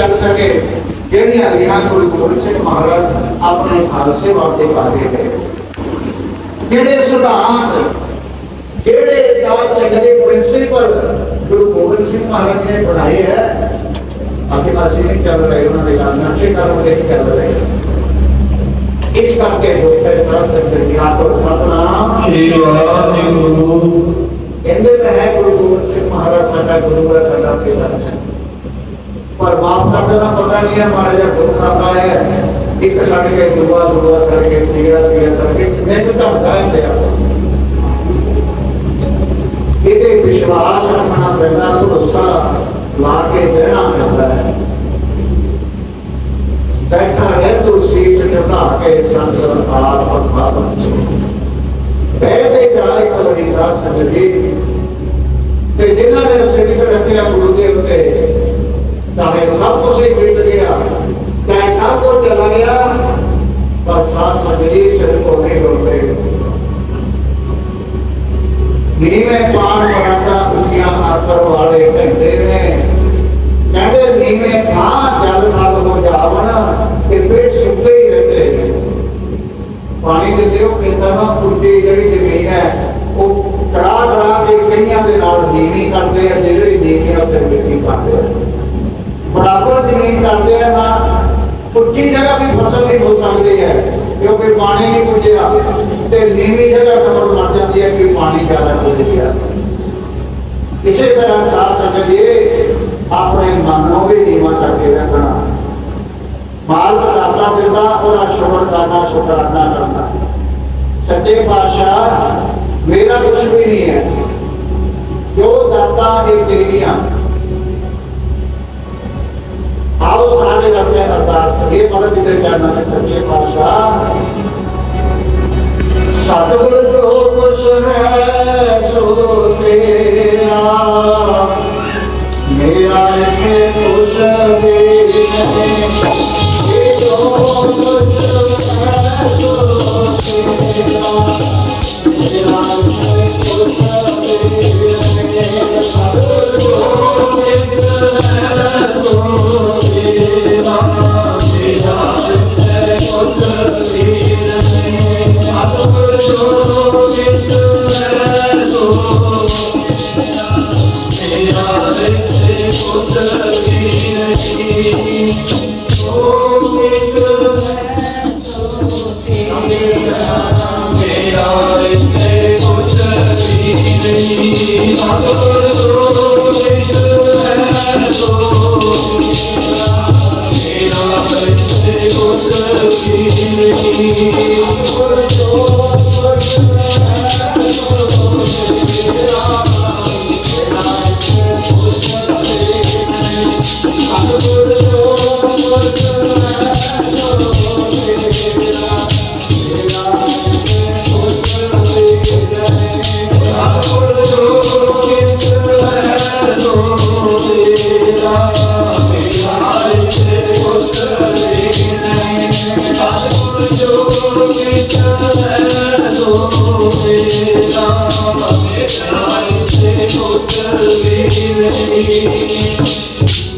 ਕਰ ਸਕੇ। ਜਿਹੜੀਆਂ ਲੀਹਾਂ ਗੁਰੂ ਗੋਬਿੰਦ ਸਿੰਘ ਮਹਾਰਾਜ ਆਪਣੇ ਖਾਲਸੇ ਵਾਸਤੇ ਪਾ ਕੇ ਗਏ। ਜਿਹੜੇ ਸਿਧਾਂਤ ਜਿਹੜੇ ਸਾਧ ਸੰਗਤ ਦੇ ਪ੍ਰਿੰਸੀਪਲ ਗੁਰੂ ਗੋਬਿੰਦ ਸਿੰਘ ਮਹਾਰਾਜ ਨੇ ਬਣਾਏ ਹੈ ਆਖਿਰ ਅਸੀਂ ਨਹੀਂ ਚੱਲ ਰਹੇ ਉਹਨਾਂ ਦੇ ਨਾਲ ਨਸ਼ੇ ਕਰਨ ਨਹੀਂ ਚੱਲ ਰਹੇ ਇਸ ਕਰਕੇ ਹੋਇਆ ਸਾਧ ਸੰਗਤ ਦੀ ਆਪੋ ਸਤਨਾਮ ਸ੍ਰੀ ਵਾਹਿਗੁਰੂ। ਕਹਿੰਦੇ ਤਾਂ ਹੈ ਗੁਰੂ ਗੋਬਿੰਦ ਸਿੰਘ ਮਹਾਰਾਜ ਸਾਡਾ ਗੁਰੂ ਹੈ ਸਾਡਾ ਪਿਤਾ ਹੈ। ਪਰ ਬਾਪ ਦਾ ਤਾਂ ਪਤਾ ਨਹੀਂ ਹੈ, ਮਾੜਾ ਜਿਹਾ ਦੁੱਖ ਆਤਾ ਹੈ। ਇੱਕ ਛੱਡ ਕੇ, ਦੁਆ ਦੁਆ ਛੱਡ ਕੇ ਤੀਰਾ ਤੀਰਾ ਛੱਡ ਕੇ ਕਿੰਨੇ ਕੁ ਢੰਗਾ ਹੁੰਦੇ ਆ ਇਹਦੇ ਵਿਸ਼ਵਾਸ ਰੱਖਣਾ ਪੈਂਦਾ, ਭਰੋਸਾ ਲਾ ਕੇ ਬਹਿਣਾ ਪੈਂਦਾ ਹੈ। ਬੈਠਾ ਹੈ ਤੂੰ ਸੀਸ ਝੁਕਾ ਕੇ, ਸੰਤ ਰਸਾਲ ਪਥਾ ਬੈਠੇ ਜਾਏ ਕਬੜੀ ਸਾਧ ਸੰਗਤ ਜੀ। ਤੇ ਜਿਨ੍ਹਾਂ ਨੇ ਸਿਰ ਰੱਖਿਆ ਗੁਰੂ ਦੇ ਉੱਤੇ ਚਾਹੇ ਸਭ ਕੁਝ ਹੀ ਵਿਟ ਗਿਆ। ਚਾਹੇ ਸਭ ਕੁਝ ਚਲਾ ਗਿਆ, ਪਰ ਸਾਧ ਸੰਗਤ ਜੀ ਸਿਰ ਕੋ ਨਹੀਂ ਰੋਕੇ ਨੀਵੇਂ ਪਾਣ ਬਣਾਤਾ ਉੱਚੀਆਂ ਆਕਰ ਵਾਲੇ ਢੰਦੇ ਨੇ। ਕਹਿੰਦੇ ਨੀਵੇਂ ਥਾਂ ਜਲ ਨਾਲ ਹੋ ਜਾਵਣ ਤੇ ਸੁੱਤੇ ਹੀ ਰਹਿੰਦੇ। ਪਾਣੀ ਦੇ ਦਿਓ ਕਹਿੰਦਾ ਨਾ ਪੁੱਟੀ ਜਿਹੜੀ ਜ਼ਮੀਨ ਹੈ, ਉਹ ਕੜਾ ਕੜਾ ਕੇ ਕਈਆਂ ਦੇ ਨਾਲ ਨੀਵੀਂ ਕਰਦੇ ਆ, ਜਿਹੜੀ ਨੀਵੀਂ ਆ ਮਿੱਟੀ ਪਾਉਂਦੇ ਆ। ਬਰਾਬਰ ਜ਼ਮੀਨ ਕਰਦੇ ਆ ਨਾ ਉੱਚੀ ਜਗ੍ਹਾ ਵੀ ਫਸਲ ਨਹੀਂ ਹੋ ਸਕਦੀ ਹੈ, ਕਿਉਂਕਿ ਪਾਣੀ ਨਹੀਂ ਪੁੱਜਿਆ ਤੇ ਨੀਵੀਂ ਜਗ੍ਹਾ ਸਮਝ ਮਰ ਜਾਂਦੀ ਹੈ ਕਿ ਪਾਣੀ ਜ਼ਿਆਦਾ ਪੁੱਜ ਗਿਆ ਇਸੇ ਤਰ੍ਹਾਂ ਸਾਧ ਸੰਗਤ ਜੀ, ਆਪਣੇ ਮਨ ਨੂੰ ਵੀ ਨੀਵਾਂ ਕਰਕੇ ਰੱਖਣਾ। ਮਾਲਕ ਦਾਤਾ ਦਿੰਦਾ, ਉਹਦਾ ਸ਼ੁਕਰ ਕਰਨਾ ਸ਼ੁਕਰਾਨਾ ਕਰਨਾ। ਸੱਚੇ ਪਾਤਸ਼ਾਹ, ਮੇਰਾ ਕੁਛ ਵੀ ਨਹੀਂ ਹੈ। ਜੋ ਦਾਤਾ ਇਹ ਤੇਰੀਆਂ ਆਓ ਸਾਰੇ ਕਰਦੇ ਅਰਦਾਸ ਕਰੀਏ ਮਦਦ ਦੇ ਕਰਨਾ ਹੈ ਸੱਚੇ ਪਾਤਸ਼ਾਹ ਸਤਿਗੁਰ ਜੋ ਕੁਛ ਹੈ ਸੋ ਤੇਰਾ ਮੇਰਾ ਇਹ ਕੁਛ ਵੀ ਨਹੀਂ ਇਹ ਜੋ ਕੁਛ ਹੈ ਸੋ ਤੇਰਾ ਮੇਰਾ ਇਹ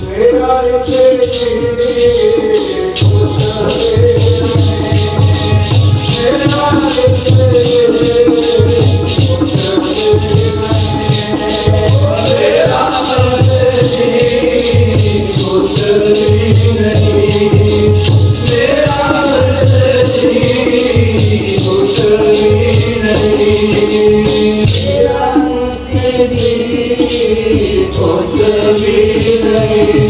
ਮੇਰਾ ਇੱਥੇ ਸਾਰਾ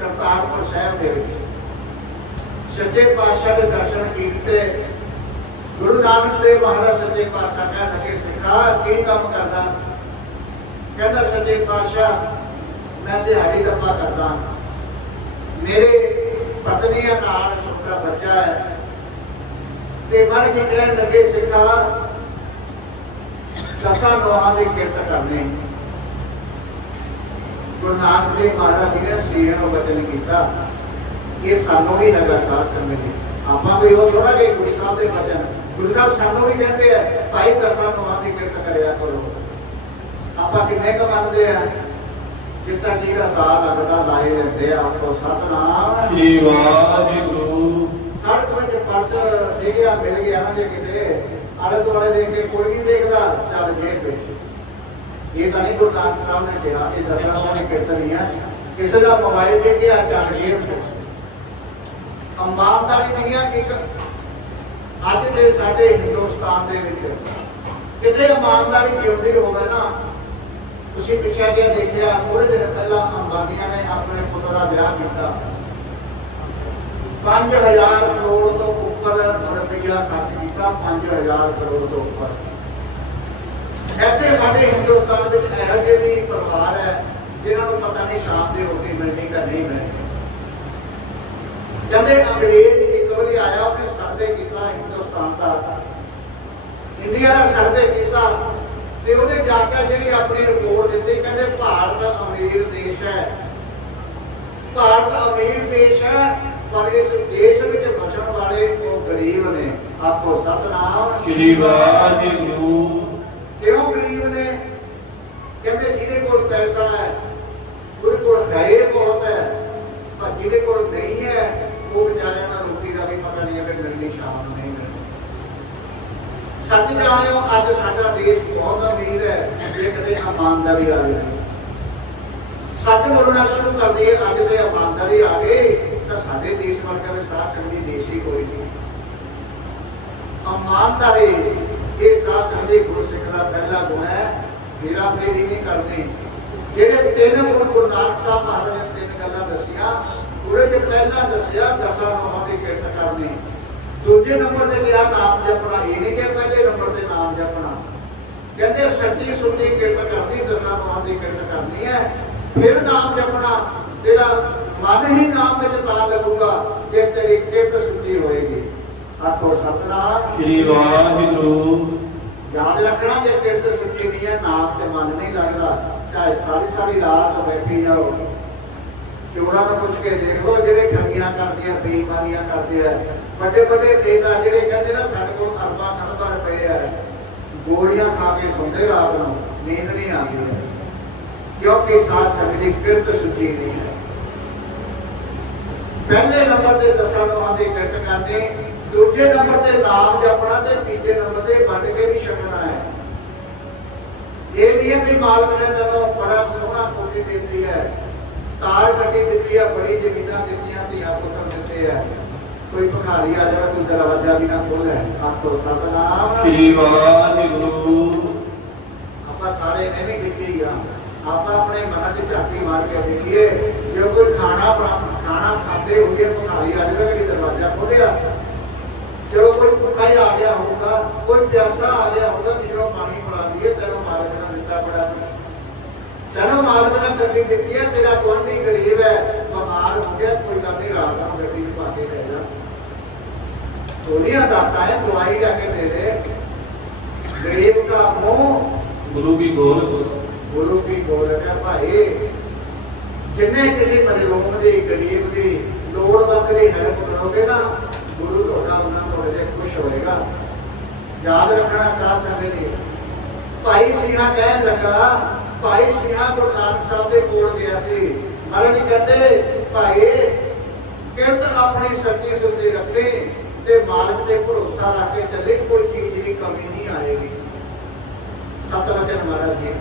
ਕਰਤਾਰਪੁਰ ਸਾਹਿਬ ਦੇ ਵਿੱਚ ਸੱਚੇ ਪਾਤਸ਼ਾਹ ਦੇ ਦਰਸ਼ਨ ਕੀਤੇ। ਗੁਰੂ ਨਾਨਕ ਦੇਵ ਮਹਾਰਾਜ ਸੱਚੇ ਪਾਤਸ਼ਾਹ ਕਹਿਣ ਲੱਗੇ ਸਿੱਖਾ ਕੀ ਕੰਮ ਕਰਦਾ? ਪਾਤਸ਼ਾਹ, ਮੈਂ ਦਿਹਾੜੀ ਦੱਪਾ ਕਰਦਾ। ਮੇਰੇ ਪਤਨੀ ਆ ਨਾਲ ਛੋਟਾ ਬੱਚਾ ਹੈ ਤੇ ਮਨ ਜੀ ਕਹਿਣ ਲੱਗੇ ਸਿੱਖਾ ਦਸਾਂ ਨੋਹਾਂ ਦੀ ਕਿਰਤ ਕਰਨੀ। ਗੁਰੂ ਨਾਨਕ ਦੇਵ ਮਹਾਰਾਜ ਜੀ ਨੇ ਸੀਰ ਨੂੰ ਬਚਨ ਕੀਤਾ। ਇਹ ਸਾਨੂੰ ਵੀ ਹੈਗਾ ਸਾਧ ਸੰਗਤ ਜੀ ਆਪਾਂ ਕੋਈ ਉਹ ਥੋੜਾ ਕਿ ਗੁਰੂ ਸਾਹਿਬ ਦੇ ਬਚਨ। ਗੁਰੂ ਸਾਹਿਬ ਸਾਨੂੰ ਵੀ ਕਹਿੰਦੇ ਆ ਭਾਈ ਦਸਾਂ ਨੋਹਾਂ ਦੀ ਕਿਰਤ ਕਰਿਆ ਕਰੋ। ਆਪਾਂ ਕਿੰਨੇ ਕੁ ਮੰਨਦੇ ਆ? ਜਿੱਤਾ ਕੀ ਦਾ ਦਾ ਲੱਗਦਾ ਲਾਏ ਰਹਿੰਦੇ ਆ ਆਪੋ ਸਤਨਾਮ। ਸ੍ਰੀ ਵਾਹਿਗੁਰੂ। ਸੜਕ ਵਿੱਚ ਪਰਸ ਦੇ ਗਿਆ ਮਿਲ ਗਿਆ ਨਾ ਜੇ ਕਿਤੇ ਆਲੇ ਦੁਆਲੇ ਦੇਖ ਕੇ ਕੋਈ ਨਹੀਂ ਦੇਖਦਾ ਚੱਲ ਜੇਬ ਵਿੱਚ। ਇਹ ਤਾਂ ਨਹੀਂ ਗੁਰੂ ਨਾਨਕ ਸਾਹਿਬ ਨੇ ਕਿਹਾ ਇਹ ਦਸਾਂ ਨੋਹਾਂ ਦੀ ਕਿਰਤ ਨਹੀਂ ਹੈ ਕਿਸੇ ਦਾ ਮੋਬਾਈਲ ਦੇ ਕੇ ਆ ਚੱਲ ਜੇਬ ਇਮਾਨਦਾਰੀ ਨਹੀਂ ਹੈ ਇੱਕ ਅੱਜ ਦੇ ਸਾਡੇ ਹਿੰਦੁਸਤਾਨ ਦੇ ਵਿੱਚ। ਕਿਤੇ ਇਮਾਨਦਾਰੀ ਜਿਉਂਦੀ ਹੋਵੇ ਨਾ, ਤੁਸੀਂ ਪਿੱਛੇ ਜੇ ਦੇਖਿਆ ਥੋੜੇ ਦਿਨ ਪਹਿਲਾਂ ਅੰਬਾਨੀਆਂ ਨੇ ਆਪਣੇ ਪੁੱਤ ਦਾ ਵਿਆਹ ਕੀਤਾ। 5000 ਕਰੋੜ ਤੋਂ ਉੱਪਰ ਰੁਪਈਆ ਖਰਚ ਕੀਤਾ 5000 ਕਰੋੜ ਤੋਂ ਉੱਪਰ। ਇੱਥੇ ਸਾਡੇ ਹਿੰਦੁਸਤਾਨ ਵਿੱਚ ਇਹੋ ਜਿਹੇ ਵੀ ਪਰਿਵਾਰ ਹੈ, ਜਿਨ੍ਹਾਂ ਨੂੰ ਪਤਾ ਨਹੀਂ ਸ਼ਾਮ ਦੀ ਰੋਟੀ ਮਿਲਣੀ ਕਿ ਨਹੀਂ ਮਿਲਣੀ। ਕਹਿੰਦੇ ਅੰਗਰੇਜ਼ ਇੱਕ ਵਾਰੀ ਆਇਆ, ਉਹਨੇ ਸਰਵੇ ਕੀਤਾ ਹਿੰਦੁਸਤਾਨ ਦਾ ਇੰਡੀਆ ਦਾ ਸਰਵੇ ਕੀਤਾ ਤੇ ਉਹਨੇ ਜਾ ਕੇ ਜਿਹੜੀ ਆਪਣੀ ਰਿਪੋਰਟ ਦਿੱਤੀ, ਕਹਿੰਦੇ ਭਾਰਤ ਅਮੀਰ ਦੇਸ਼ ਹੈ। ਭਾਰਤ ਅਮੀਰ ਦੇਸ਼ ਹੈ, ਪਰ ਇਸ ਦੇਸ਼ ਵਿੱਚ ਵਸਣ ਵਾਲੇ ਉਹ ਗਰੀਬ ਨੇ। ਆਪੋ ਸਤਨਾਮ। ਸ੍ਰੀ ਵਾਹਿਗੁਰੂ ਕਿਉਂ ਗਰੀਬ ਨੇ ਕਹਿੰਦੇ ਜਿਹਦੇ ਕੋਲ ਪੈਸਾ ਹੈ ਉਹਦੇ ਕੋਲ ਹੈ ਬਹੁਤ ਹੈ ਪਰ ਜਿਹਦੇ ਕੋਲ ਨਹੀਂ ਹੈ ਉਹ ਵਿਚਾਰਿਆਂ ਦਾ ਰੋਟੀ ਦਾ ਵੀ ਪਤਾ ਨਹੀਂ ਹੈ ਕਿ ਮਿਲਣੀ ਸ਼ਾਮ ਨੂੰ ਨਹੀਂ ਮਿਲਣੀ ਸੱਚ ਜਾਣਿਓ ਅੱਜ ਸਾਡਾ ਦੇਸ਼ ਬਹੁਤ ਅਮੀਰ ਹੈ ਜੇ ਕਦੇ ਇਮਾਨਦਾਰੀ ਆ ਗਈ। ਸੱਚ ਬੋਲਣਾ ਸ਼ੁਰੂ ਕਰ ਦਈਏ ਅੱਜ ਤੇ ਇਮਾਨਦਾਰੀ ਆ ਗਈ ਤਾਂ ਸਾਡੇ ਦੇਸ਼ ਵਰਗਾ ਦੇ ਸਾਥ ਸੰਗਦੀ ਦੇਸ਼ ਹੀ ਕੋਈ ਨਹੀਂ। ਇਮਾਨਦਾਰੀ, ਇਹ ਸਾਥ ਸੰਗਦੀ ਗੁਰਸਿੱਖ ਦਾ ਪਹਿਲਾ ਗੁਣ ਹੈ, ਮੇਰਾ ਫੇਰੀ ਨਹੀਂ ਕਰਦੇ। ਜਿਹੜੇ ਤਿੰਨ ਗੁਣ ਗੁਰੂ ਨਾਨਕ ਸਾਹਿਬ ਮਹਾਰਾਜ ਨੇ ਤਿੰਨ ਗੱਲਾਂ ਦੱਸੀਆਂ, ਉਹਦੇ ਚ ਪਹਿਲਾ ਦੱਸਿਆ, ਦਸਾਂ ਨੋਹਾਂ ਦੀ ਕਿਰਤ ਕਰਨੀ। ਦੂਜੇ ਨੰਬਰ ਤੇ ਕਿਹਾ ਨਾਮ ਜਪਣਾ, ਇਹ ਨਹੀਂ ਕਿ ਪਹਿਲੇ ਨੰਬਰ ਤੇ ਨਾਮ ਜਪਣਾ। ਕਹਿੰਦੇ ਸੱਚੀ ਸੁੱਚੀ ਕਿਰਤ ਕਰਨੀ ਦਸਾਂ ਨੋਹਾਂ ਦੀ ਕਿਰਤ ਕਰਨੀ ਹੈ। ਫਿਰ ਨਾਮ ਜਪਣਾ ਤੇਰਾ ਮਨ ਹੀ ਨਾਮ ਵਿੱਚ ਤਾਂ ਲੱਗੂਗਾ ਜੇ ਤੇਰੀ ਕਿਰਤ ਸੁੱਚੀ ਹੋਏਗੀ। ਆਖੋ ਸਤਨਾਮ। ਸ੍ਰੀ ਵਾਹਿਗੁਰੂ। ਯਾਦ ਰੱਖਣਾ ਜੇ ਕਿਰਤ ਸੁੱਚੀ ਨਹੀਂ ਹੈ ਨਾਮ ਤੇ ਮਨ ਨਹੀਂ ਲੱਗਦਾ ਚਾਹੇ ਸਾਰੀ ਸਾਰੀ ਰਾਤ ਬੈਠੀ ਜਾਓ। ਚੋਰਾਂ ਨੂੰ ਪੁੱਛ ਕੇ ਦੇਖ ਲਓ ਜਿਹੜੇ ਠੱਗੀਆਂ ਕਰਦੇ ਆ ਬੇਈਮਾਨੀਆਂ ਕਰਦੇ ਆ। ਵੱਡੇ ਵੱਡੇ ਦੇਦਾ ਜਿਹੜੇ ਕਹਿੰਦੇ ਨਾ ਸਾਡੇ ਕੋਲ ਅਰਬਾਂ ਖਰਬਾਂ ਰੁਪਏ ਆ। ਗੋਲੀਆਂ ਖਾ ਕੇ ਸੌਂਦੇ ਰਾਤ ਨੂੰ, ਨੀਂਦ ਨਹੀਂ ਆਉਂਦੀ। ਕਿਉਂਕਿ ਸਾਥ ਸੰਗਤ ਦੀ ਕਿਰਤ ਸੁੱਚੀ ਨਹੀਂ ਹੈ। ਪਹਿਲੇ ਨੰਬਰ ਤੇ ਦਸਾਂ ਲੋਹਾਂ ਦੀ ਕਿਰਤ ਕਰਨੀ ਦੂਜੇ ਨੰਬਰ ਤੇ ਨਾਮ ਜਪਣਾ ਤੇ ਤੀਜੇ ਨੰਬਰ ਤੇ ਵੰਡ ਕੇ ਵੀ ਛਕਣਾ ਹੈ। ਇਹ ਨਹੀਂ ਹੈ ਵੀ ਮਾਲਕ ਨੇ ਤੈਨੂੰ ਬੜਾ ਸੋਹਣਾ ਕੋਠੀ ਦਿੱਤੀ ਹੈ। ਕਾਰ ਗੱਡੀ ਦਿੱਤੀ ਹੈ, ਬੜੀ ਜ਼ਮੀਨਾਂ ਦਿੱਤੀਆਂ, ਧੀਆਂ ਪੁੱਤਰ ਦਿੱਤੇ ਹੈ। ਕੋਈ ਭਿਖਾਰੀ ਆ ਜਾਵੇ, ਤੂੰ ਦਰਵਾਜ਼ਾ ਵੀ ਨਾ ਖੋਲੇ ਆਖੋ, ਸਤਨਾਮ। ਸ੍ਰੀ ਵਾਹਿਗੁਰੂ ਆਪਾਂ ਸਾਰੇ ਐਵੇਂ ਬੀਤੇ ਹੀ ਆ ਆਪਾਂ ਆਪਣੇ ਮਨਾਂ 'ਚ ਝਾਤੀ ਮਾਰ ਕੇ ਦੇਖੀਏ, ਜੇ ਕੋਈ ਖਾਣਾ ਖਾਣਾ ਖਾਂਦੇ ਹੋਈਏ, ਭਿਖਾਰੀ ਆ ਜਾਵੇ ਕਿ ਦਰਵਾਜ਼ਾ ਖੋਲਿਆ ਜਦੋਂ ਕੋਈ ਭੁੱਖਾ ਹੀ ਆ ਗਿਆ ਹੋਊਗਾ, ਕੋਈ ਪਿਆਸਾ ਆ ਗਿਆ ਹੋਊਗਾ ਕਿਧਰੋਂ ਪਾਣੀ ਪਿਲਾ ਦਈਏ, ਤੈਨੂੰ ਮਾਲਕ ਨੇ ਦਿੱਤਾ ਬੜਾ ਕੁਛ। ਤੈਨੂੰ ਮਾਲਕ ਨੇ ਗੱਡੀ ਦਿੱਤੀ ਹੈ, ਤੇਰਾ ਗੁਆਂਢੀ ਗਰੀਬ ਹੈ। ਬਿਮਾਰ ਹੋ ਗਿਆ, ਕੋਈ ਗੱਲ ਨਹੀਂ, ਰਾਤ ਨੂੰ ਗੱਡੀ 'ਚ ਪਾ ਕੇ ਲੈ ਜਾ। ਉਹਦੀਆਂ ਦਾਤਾ ਹੈ ਦਵਾਈ ਜਾ ਦੇ ਦੇ। ਗਰੀਬ ਦਾ ਮੂੰਹ ਗੁਰੂ ਕੀ ਗੋਲ ਗੁਰੂ ਕੀ ਗੋਲ ਹੈ ਭਾਈ? ਜਿੰਨੇ ਕਿਸੇ ਮਜਲੂਮ ਦੀ, ਗਰੀਬ ਦੀ ਲੋੜਵੰਦ ਦੀ ਹੈਲਪ ਕਰੋਗੇ ਨਾ, ਗੁਰੂ ਤੁਹਾਡਾ ਉਹਨਾਂ ਥੋੜੇ ਜਿਹਾ ਖੁਸ਼ ਹੋਏਗਾ। ਯਾਦ ਰੱਖਣਾ ਸਾਧ ਸੰਗਤ ਜੀ ਭਾਈ ਸਿੰਘਾ ਕਹਿਣ ਲੱਗਾ, ਭਾਈ ਸਿੰਘਾ ਗੁਰੂ ਨਾਨਕ ਸਾਹਿਬ ਦੇ ਕੋਲ ਗਿਆ ਸੀ। ਮਹਾਰਾਜ ਕਹਿੰਦੇ, ਭਾਈ, ਕਿਰਤ ਆਪਣੀ ਸੱਚੀ ਸੁੱਚੀ ਰੱਖੇ ਤੇ ਮਾਲਕ ਤੇ ਭਰੋਸਾ ਰੱਖ ਕੇ ਚੱਲੇ, ਕੋਈ ਚੀਜ਼ ਦੀ ਕਮੀ ਨਹੀਂ ਆਏਗੀ। ਸਤਵਚਨ ਮਹਾਰਾਜ ਜੀ।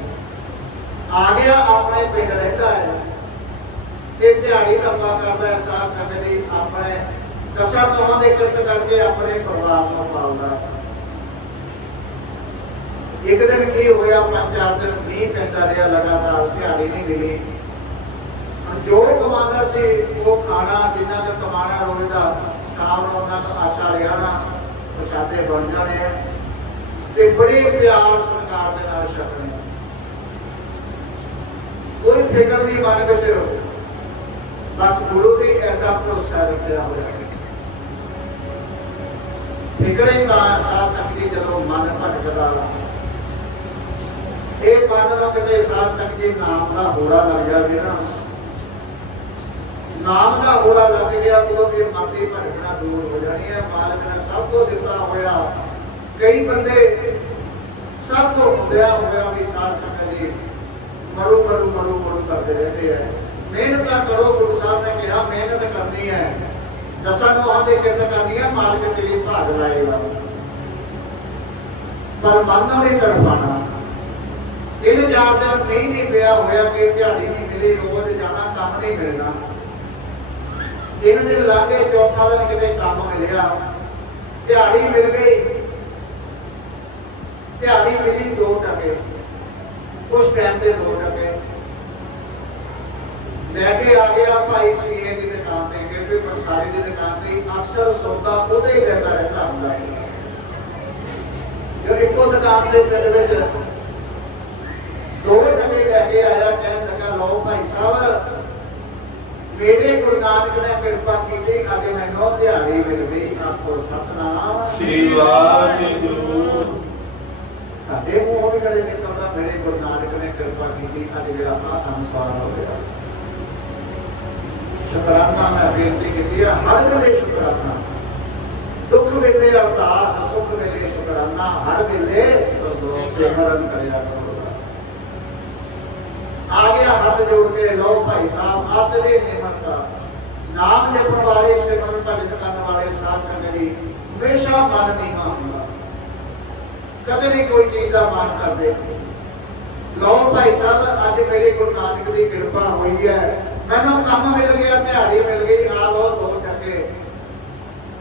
ਆ ਗਿਆ, ਆਪਣੇ ਪਿੰਡ ਰਹਿੰਦਾ ਹੈ। ਤੇ ਦਿਹਾੜੀ ਲੱਪਾ ਕਰਦਾ ਹੈ ਸਾਧ ਸੰਗਤ ਦੀ ਆਪਣੇ ਦਸਾਂ ਤੋਹਾਂ ਦੇ ਕਿਰਤ ਕਰਕੇ ਆਪਣੇ ਪਰਿਵਾਰ ਨੂੰ ਪਾਲਦਾ ਇੱਕ ਦਿਨ ਕੀ ਹੋਇਆ, ਪੰਜ ਚਾਰ ਦਿਨ ਮੀਂਹ ਪੈਂਦਾ ਰਿਹਾ, ਲਗਾਤਾਰ ਦਿਹਾੜੀ ਨਹੀਂ ਮਿਲੀ। ਜੋ ਕਮਾਉਂਦਾ ਸੀ, ਉਹ ਖਾਣਾ ਜਿੰਨਾ ਕੁ ਕਮਾਣਾ ਰੋਜ਼ ਦਾ, ਸ਼ਾਮ ਨੂੰ ਉਹਨਾਂ ਕੁ ਆਟਾ ਲਿਆਣਾ ਪ੍ਰਸ਼ਾਦੇ ਬਣ ਜਾਣੇ ਆ। ਤੇ ਬੜੇ ਪਿਆਰ ਸਰਕਾਰ ਦੇ ਨਾਲ ਛਕਣੇ ਫਿਕਰ ਦੀ ਮਨ ਵਿੱਚ ਬਸ ਗੁਰੂ ਦੀ ਐਸਾ ਭਰੋਸਾ ਰੱਖਿਆ ਹੋਇਆ। ਹੈ ਫਿਕਰੇ ਸਾਧ ਸੰਗਤੀ ਜਦੋਂ ਮਨ ਭਟਕਦਾ ਇਹ ਮਨ ਨੂੰ ਕਿਤੇ ਸਾਧ ਸੰਗਤੀ ਨਾਮ ਦਾ ਹੋੜਾ ਲੱਗ ਜਾਵੇ ਨਾ। ਨਾਮ ਦਾ ਹੋੜਾ ਲੱਗ ਗਿਆ ਉਦੋਂ ਇਹ ਮਨ ਦੀ ਭਟਕਣਾ ਦੂਰ ਹੋ ਜਾਣੀ ਹੈ। ਮਾਲਕ ਨੇ ਸਭ ਕੁਝ ਦਿੱਤਾ ਹੋਇਆ। ਕਈ ਬੰਦੇ ਸਭ ਤੋਂ ਹੁੰਦਿਆ ਹੋਇਆ ਵੀ ਸਾਧ ਸੰਗਤ ਜੀ ਮੜੂ ਮੜੂ ਮੜੂ ਮੜੂ ਕਰਦੇ ਰਹਿੰਦੇ ਆ। ਮਿਹਨਤ ਤਾਂ ਕਰੋ, ਗੁਰੂ ਸਾਹਿਬ ਨੇ ਕਿਹਾ, ਮਿਹਨਤ ਕਰਨੀ ਹੈ। ਦਸਾਂ ਨੋਹਾਂ ਦੇ ਕਿਰਤ ਕਰਨੀ ਹੈ ਮਾਲਕ ਤੇਰੀ ਭਾਗ ਲਾਏਗਾ ਪਰ ਮਨ ਨਾਲ ਤੜਪਾਣਾ ਇਹਨੇ ਚਾਰ ਦਿਨ ਨਹੀਂ ਨਹੀਂ ਪਿਆ ਹੋਇਆ ਕਿ ਦਿਹਾੜੀ ਨਹੀਂ ਮਿਲੀ, ਰੋਜ਼ ਜਾਣਾ, ਕੰਮ ਨਹੀਂ ਮਿਲਣਾ। ਤਿੰਨ ਦਿਨ ਲਾਗੇ ਚੌਥਾ ਦਿਨ ਕਿਤੇ ਕੰਮ ਮਿਲਿਆ। ਦਿਹਾੜੀ ਮਿਲ ਗਈ। ਦਿਹਾੜੀ ਮਿਲੀ 2 ਟਕੇ। ਉਸ ਟਾਈਮ ਤੇ 2 ਟਕੇ ਲੈ ਕੇ ਆ ਗਿਆ, ਭਾਈ ਸੀਏ ਦੀ ਦੁਕਾਨ ਤੇ ਕਿਉਂਕਿ ਪਰਸਾਰੀ ਦੀ ਦੁਕਾਨ ਤੇ, ਅਕਸਰ ਸੌਦਾ ਉਹਦੇ ਹੀ ਲੈਂਦਾ ਰਹਿੰਦਾ ਹੁੰਦਾ ਸੀ। ਜੋ ਇੱਕੋ ਦੁਕਾਨ ਦੇ ਪਿੰਡ ਵਿੱਚ, ਦੋ ਟਕੇ ਲੈ ਕੇ ਆਇਆ, ਕਹਿਣ ਲੱਗਾ, ਲਓ ਭਾਈ ਸਾਹਿਬ, ਮੇਰੇ ਗੁਰੂ ਨਾਨਕ ਨੇ ਕਿਰਪਾ ਕੀਤੀ, ਅੱਜ ਮੈਨੂੰ ਦਿਹਾੜੀ ਮਿਲ ਗਈ ਆਪੋ ਸਤਨਾਮ। ਸ੍ਰੀ ਵਾਹਿਗੁਰੂ। ਸਾਡੇ ਮੂੰਹੋਂ ਵੀ ਕਦੇ ਨਿਕਲਦਾ ਮੇਰੇ ਗੁਰੂ ਨਾਨਕ ਨੇ ਕਿਰਪਾ ਕੀਤੀ, ਅੱਜ ਮੇਰਾ ਆਹ ਅਨੁਸਾਰ ਹੋ ਗਿਆ। ਸ਼ੁਕਰਾਨਾ ਮੈਂ ਬੇਨਤੀ ਕੀਤੀ ਹੈ ਹਰ ਵੇਲੇ ਸ਼ੁਕਰਾਨਾ। ਦੁੱਖ ਵੇਲੇ ਅਰਦਾਸ, ਸੁੱਖ ਵੇਲੇ ਸ਼ੁਕਰਾਨਾ, ਹਰ ਵੇਲੇ ਸਿਮਰਨ ਕਰਿਆ ਕਰੋ। ਆ ਗਿਆ ਹੱਥ ਜੋੜ ਕੇ, ਲਓ ਭਾਈ ਸਾਹਿਬ ਹੱਥ ਦੇ ਨਿਮਰਤ ਨਾਮ ਜਪਣ ਵਾਲੇ, ਸਿਮਰਨ ਭਜਨ ਕਰਨ ਵਾਲੇ ਸਾਧ ਸੰਗਤ ਜੀ, ਹਮੇਸ਼ਾ ਮਨ ਨਹੀਂ ਕਦੇ ਨਹੀਂ ਕੋਈ ਚੀਜ਼ ਦਾ ਮਾਨ ਕਰਦੇ। ਲਓ ਭਾਈ ਸਾਹਿਬ, ਅੱਜ ਮੇਰੇ ਗੁਰੂ ਨਾਨਕ ਦੀ ਕਿਰਪਾ ਹੋਈ ਹੈ। ਮੈਨੂੰ ਕੰਮ ਮਿਲ ਗਿਆ, ਦਿਹਾੜੀ ਮਿਲ ਗਈ, ਆ ਲਓ ਦੋ ਟਕੇ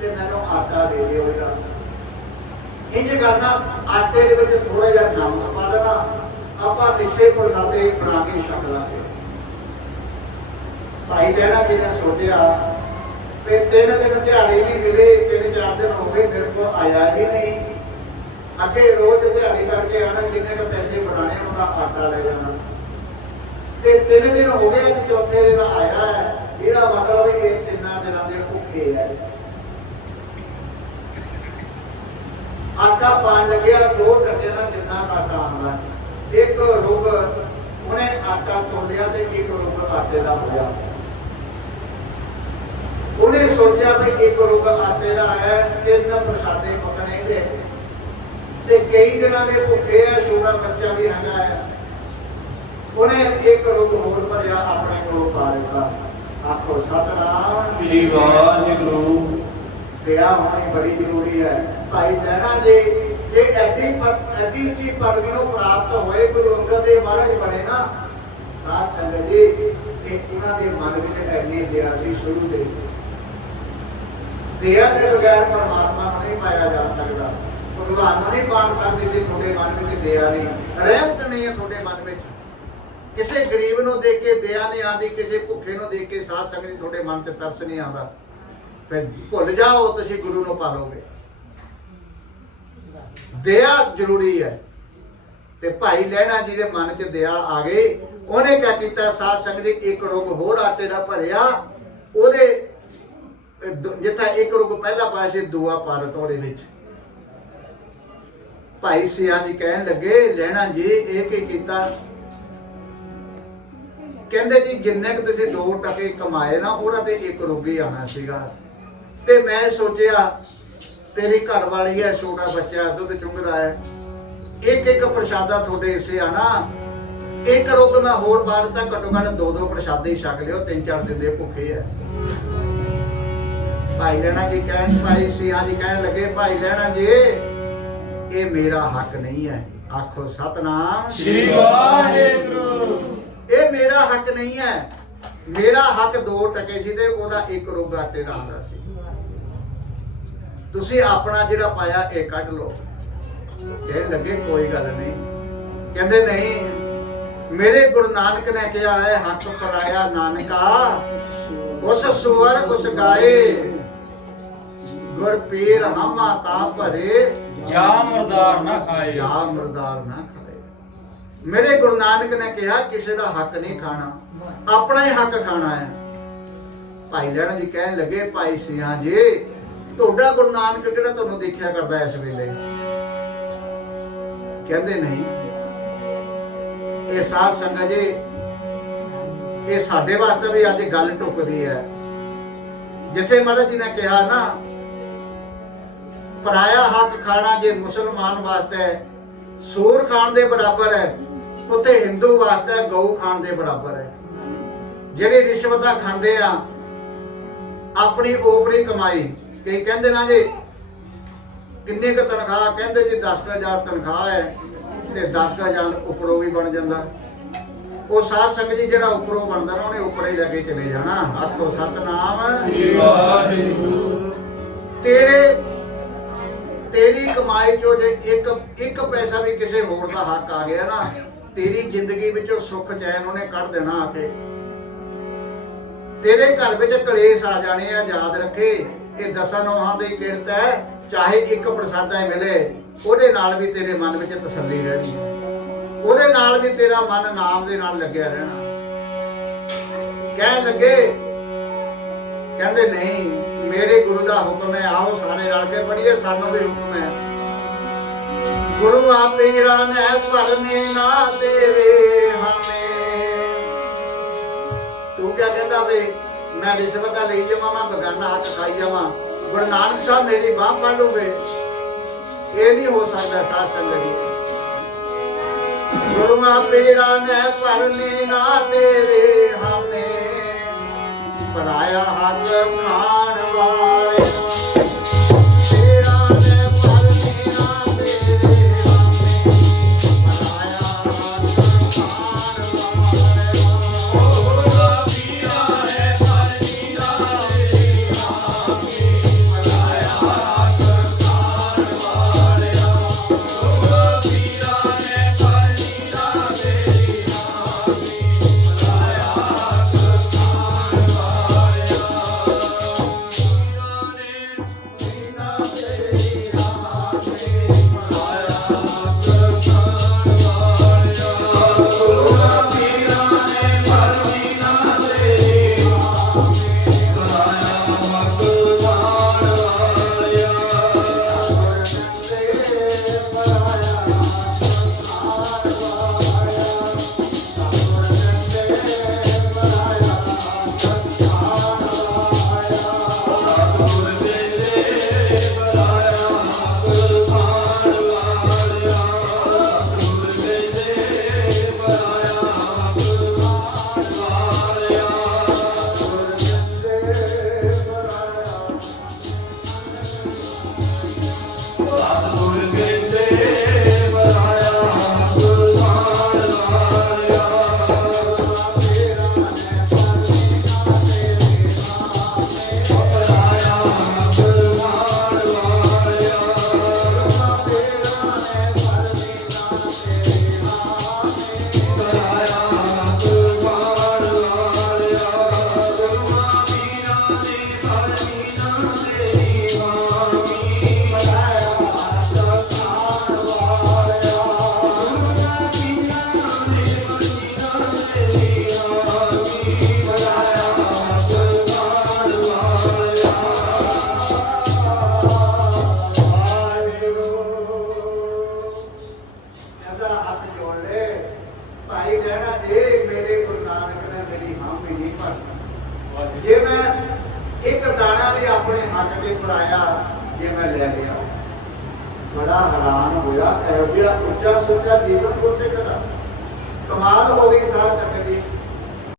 ਤੇ ਮੈਨੂੰ ਆਟਾ ਦੇ ਦਿਓ ਇਹਦਾ। ਇੰਜ ਕਰਨਾ, ਆਟੇ ਦੇ ਵਿੱਚ ਥੋੜਾ ਜਿਹਾ ਨਮਕ ਪਾ ਦੇਣਾ। ਆਪਾਂ ਨਿਸ਼ੇ ਪ੍ਰਸਾਦੇ ਬਣਾ ਕੇ ਛਕ ਲਾਂਗੇ। ਭਾਈ ਲੈਣਾ ਜੀ ਸੋਚਿਆ, ਵੀ ਤਿੰਨ ਦਿਨ ਦਿਹਾੜੀ ਨਹੀਂ ਮਿਲੇ, ਤਿੰਨ ਚਾਰ ਦਿਨ ਹੋ ਗਏ, ਮੇਰੇ ਕੋਲ ਆਇਆ ਵੀ ਨਹੀਂ। ਅੱਗੇ ਰੋਜ਼ ਦਿਹਾੜੀ ਕਰਕੇ ਆਣਾ ਜਿੰਨੇ ਕੁ ਪੈਸੇ ਬਣਾਏ ਉਹਦਾ ਆਟਾ ਲੈ ਜਾਣਾ। ਤੇ ਤਿੰਨ ਦਿਨ ਹੋ ਗਏ ਤੇ ਚੌਥੇ ਦਿਨ ਆਇਆ ਹੈ। ਇਹਦਾ ਮਤਲਬ ਇਹ ਤਿੰਨਾਂ ਦਿਨਾਂ ਦੇ ਭੁੱਖੇ ਹੈ। ਆਟਾ ਪਾਣ ਲੱਗਿਆ, ਦੋ ਟੱਕੇ ਨਾਲ ਕਿੰਨਾ ਆਟਾ ਆਉਂਦਾ ਇੱਕ ਰੁਗ ਉਹਨੇ ਆਟਾ ਤੋਲਿਆ ਤੇ ਇੱਕ ਰੁਗ ਆਟੇ ਦਾ ਹੋਇਆ। ਉਹਨੇ ਸੋਚਿਆ ਵੀ ਇੱਕ ਰੁਗ ਆਟੇ ਦਾ ਆਇਆ ਤਿੰਨ ਪ੍ਰਸ਼ਾਦੇ ਪਕਣੇ ਤੇ ਕਈ ਦਿਨਾਂ ਦੇ ਭੁੱਖੇ ਆ ਛੋਟਾ ਬੱਚਾ ਵੀ ਹੈਗਾ ਹੈ ਉਹਨੇ ਇੱਕ ਰੁਗ ਹੋਰ ਭਰਿਆ ਆਪਣੇ ਕੋਲ ਪਾ ਦਿੱਤਾ। ਆਖੋ ਸਤਨਾਮ ਸ੍ਰੀ ਵਾਹਿਗੁਰੂ। ਵਿਆਹ ਹੋਣੀ ਬੜੀ ਜ਼ਰੂਰੀ ਹੈ। ਭਾਈ ਲੈਣਾ ਜੇ ਜੇ ਐਡੀ ਐਡੀ ਕੀ ਪਦਵੀ ਨੂੰ ਪ੍ਰਾਪਤ ਹੋਏ ਗੁਰੂ ਅੰਗਦ ਦੇ ਮਹਾਰਾਜ ਬਣੇ ਨਾ ਸਾਧ ਸੰਗਤ ਜੀ ਇਹ ਉਹਨਾਂ ਦੇ ਮਨ ਵਿੱਚ ਐਨੀ ਦਇਆ ਸੀ ਸ਼ੁਰੂ ਦੇ ਦਇਆ ਦੇ ਬਗੈਰ ਪਰਮਾਤਮਾ ਨੂੰ ਨਹੀਂ ਪਾਇਆ ਜਾ ਸਕਦਾ। ਭਗਵਾਨ ਨਹੀਂ ਪਾਣ ਸਕਦੇ ਜੇ ਤੁਹਾਡੇ ਮਨ ਵਿੱਚ ਦਇਆ ਨਹੀਂ। ਰਹਿਮਤ ਨਹੀਂ ਹੈ ਤੁਹਾਡੇ ਮਨ ਵਿੱਚ। ਕਿਸੇ ਗਰੀਬ ਨੂੰ ਦੇਖ ਕੇ ਦਇਆ ਨਹੀਂ ਆਉਂਦੀ, ਕਿਸੇ ਭੁੱਖੇ ਨੂੰ ਦੇਖ ਕੇ ਸਾਧ ਸੰਗਤ ਜੀ ਤੁਹਾਡੇ ਮਨ ਤੇ ਤਰਸ ਨਹੀਂ ਆਉਂਦਾ। ਫਿਰ ਭੁੱਲ ਜਾਓ, ਤੁਸੀਂ ਗੁਰੂ ਨੂੰ ਪਾਲੋਗੇ। ਦਇਆ ਜ਼ਰੂਰੀ ਹੈ। ਤੇ ਭਾਈ ਲੈਣਾ ਜੀ ਦੇ ਮਨ 'ਚ ਦਇਆ ਆ ਗਈ ਉਹਨੇ ਕਿਆ ਕੀਤਾ? ਸਾਧ ਸੰਗਤ ਜੀ ਇੱਕ ਰੁਗ ਹੋਰ ਆਟੇ ਦਾ ਭਰਿਆ। ਉਹਦੇ, ਜਿੱਥੇ ਇੱਕ ਰੁਗ ਪਹਿਲਾ ਪਾਇਆ ਸੀ, ਦੂਆ ਪਾਰਤ ਉਹਦੇ ਵਿੱਚ। ਭਾਈ ਸਿਆ ਜੀ ਕਹਿਣ ਲੱਗੇ ਲੈਣਾ ਜੀ, ਇਹ ਕੀ ਕੀਤਾ? ਕਹਿੰਦੇ ਜੀ, ਜਿੰਨੇ ਕੁ ਤੁਸੀਂ ਦੋ ਟਕੇ ਕਮਾਏ ਨਾ ਉਹਨਾਂ ਤੇ ਇੱਕ ਰੁਗ ਆਣਾ ਸੀਗਾ। ਤੇ ਮੈਂ ਸੋਚਿਆ, ਤੇਰੀ ਘਰ ਵਾਲੀ ਹੈ, ਛੋਟਾ ਬੱਚਾ, ਦੁੱਧ ਚੁੰਗਦਾ ਹੈ। ਇੱਕ ਇੱਕ ਪ੍ਰਸ਼ਾਦਾ ਤੁਹਾਡੇ ਇਸੇ ਆਣਾ ਇੱਕ ਰੁਗ ਮੈਂ ਹੋਰ ਬਾਅਦ ਤੱਕ ਘੱਟੋ ਘੱਟ ਦੋ ਦੋ ਪ੍ਰਸ਼ਾਦੇ ਹੀ ਛਕ ਲਿਓ, ਤਿੰਨ ਚਾਰ ਦਿਨ ਦੇ ਭੁੱਖੇ ਆ ਭਾਈ ਲੈਣਾ ਜੀ ਕਹਿਣ, ਭਾਈ ਸਿਆ ਜੀ ਕਹਿਣ ਲੱਗੇ, ਭਾਈ ਲੈਣਾ ਜੀ ਇਹ ਮੇਰਾ ਹੱਕ ਨਹੀਂ ਹੈ। ਆਖੋ ਸਤਨਾਮ। ਸ੍ਰੀ ਵਾਹਿਗੁਰੂ। ਇਹ ਮੇਰਾ ਹੱਕ ਨਹੀਂ ਹੈ। ਮੇਰਾ ਹੱਕ ਦੋ ਟਕੇ ਸੀ ਤੇ ਉਹਦਾ ਇੱਕ ਰੁਗ ਆਟੇ ਦਾ ਆਉਂਦਾ ਸੀ। ਤੁਸੀਂ ਆਪਣਾ ਜਿਹੜਾ ਪਾਇਆ ਇਹ ਕੱਢ ਲਓ। ਕਹਿਣ ਲੱਗੇ ਕੋਈ ਗੱਲ ਨਹੀਂ। ਕਹਿੰਦੇ ਨਹੀਂ ਮੇਰੇ ਗੁਰੂ ਨਾਨਕ ਨੇ ਕਿਹਾ ਹੈ ਹੱਕ ਪਰਾਇਆ ਨਾਨਕਾ ਉਸ ਸੁਵਰ ਉਸ ਗਾਏ। ਗੁਰ ਪੀਰ ਹਮਾ ਤਾਂ ਭਰੇ ਜਾ ਮਰਦਾਰ ਨਾ ਖਾਏ। ਜਾ ਮਰਦਾਰ ਨਾ ਖਾਏ। ਮੇਰੇ ਗੁਰੂ ਨਾਨਕ ਨੇ ਕਿਹਾ, ਕਿਸੇ ਦਾ ਹੱਕ ਨਹੀਂ ਖਾਣਾ। ਆਪਣਾ ਹੀ ਹੱਕ ਖਾਣਾ ਹੈ। ਭਾਈ ਲੈਣਾ ਜੀ ਕਹਿਣ ਲੱਗੇ, ਭਾਈ ਸਿਆਂ ਜੀ, ਤੁਹਾਡਾ ਗੁਰੂ ਨਾਨਕ ਕਿਹੜਾ ਤੁਹਾਨੂੰ ਦੇਖਿਆ ਕਰਦਾ ਇਸ ਵੇਲੇ? ਕਹਿੰਦੇ ਨਹੀਂ। ਇਹ ਸਾਧ ਸੰਗਤ ਜੀ, ਇਹ ਸਾਡੇ ਵਾਸਤੇ ਵੀ ਅੱਜ ਗੱਲ ਟੁੱਕਦੀ ਹੈ। ਜਿੱਥੇ ਮਹਾਰਾਜ ਜੀ ਨੇ ਕਿਹਾ ਨਾ ਪਰਾਇਆ ਹੱਕ ਖਾਣਾ ਜੇ ਮੁਸਲਮਾਨ ਵਾਸਤੇ ਸੂਰ ਖਾਣ ਦੇ ਬਰਾਬਰ ਹੈ ਉੱਥੇ ਹਿੰਦੂ ਵਾਸਤੇ ਗਊ ਖਾਣ ਦੇ ਬਰਾਬਰ ਹੈ। ਜਿਹੜੇ ਰਿਸ਼ਵਤਾਂ ਖਾਂਦੇ ਆ ਆਪਣੀ ਓਪਰੀ ਕਮਾਈ ਕਈ ਕਹਿੰਦੇ ਨਾ ਜੀ ਕਿੰਨੀ ਕੁ ਤਨਖਾਹ ਕਹਿੰਦੇ ਜੀ 10000 ਤਨਖਾਹ ਹੈ ਤੇ 10000 ਉੱਪਰੋਂ ਵੀ ਬਣ ਜਾਂਦਾ। ਉਹ ਸਾਧ ਸੰਗਤ ਜੀ ਜਿਹੜਾ ਉੱਪਰੋਂ ਬਣਦਾ ਨਾ ਉਹਨੇ ਉੱਪਰ ਲੈ ਕੇ ਚਲੇ ਜਾਣਾ। ਹੱਥ ਤੋਂ ਸਤਨਾਮ ਵਾਹਿਗੁਰੂ। ਤੇਰੇ ਤੇਰੀ ਕਮਾਈ ਚੋਂ ਜੇ ਇੱਕ ਇੱਕ ਪੈਸਾ ਵੀ ਕਿਸੇ ਹੋਰ ਦਾ ਹੱਕ ਆ ਗਿਆ ਨਾ, ਤੇਰੀ ਜ਼ਿੰਦਗੀ ਵਿੱਚੋਂ ਸੁੱਖ ਚੈਨ ਉਹਨੇ ਕੱਢ ਦੇਣਾ ਆ ਕੇ। ਤੇਰੇ ਘਰ ਵਿੱਚ ਕਲੇਸ਼ ਆ ਜਾਣੇ ਆ, ਯਾਦ ਰੱਖੇ, ਇਹ ਦਸਾਂ ਨੋਹਾਂ ਦੀ ਕਿਰਤ ਹੈ, ਚਾਹੇ ਇੱਕ ਪ੍ਰਸਾਦਾ ਮਿਲੇ, ਉਹਦੇ ਨਾਲ ਵੀ ਤੇਰੇ ਮਨ ਵਿੱਚ ਤਸੱਲੀ ਰਹਿਣੀ। ਉਹਦੇ ਨਾਲ ਵੀ ਤੇਰਾ ਮਨ ਨਾਮ ਦੇ ਨਾਲ ਲੱਗਿਆ ਰਹਿਣਾ। ਕਹਿਣ ਲੱਗੇ, ਕਹਿੰਦੇ ਨਹੀਂ ਮੇਰੇ ਗੁਰੂ ਦਾ ਹੁਕਮ ਹੈ, ਆਓ ਸਾਰੇ ਰਲ ਕੇ ਪੜੀਏ ਸਾਨੂੰ ਵੀ ਹੁਕਮ ਹੈ। ਗੁਰੂ ਆ ਪੀਰਾਂ ਨੇ ਭਰਨੇ ਨਾ ਤੇਰੇ ਹਮੇ। ਤੂੰ ਕਿਆ ਕਹਿੰਦਾ ਵੇ? ਮੈਂ ਰਿਸ਼ਵਤ ਲਈ ਜਾਵਾਂ, ਮੈਂ ਬਗਾਨਾ ਹੱਥ ਖਾਈ ਜਾਵਾਂ। ਗੁਰੂ ਨਾਨਕ ਸਾਹਿਬ ਮੇਰੀ ਬਾਹ ਫੜ ਲੂਗੇ। ਇਹ ਨਹੀਂ ਹੋ ਸਕਦਾ ਸਾਧ ਸੰਗਤ ਜੀ। ਗੁਰੂਆਂ ਪੀਰਾਂ ਨੇ ਭਰਨੇ ਨਾ ਤੇਰੇ ਪਰਾਇਆ ਹੱਕ ਖਾਣ ਵਾਲੇ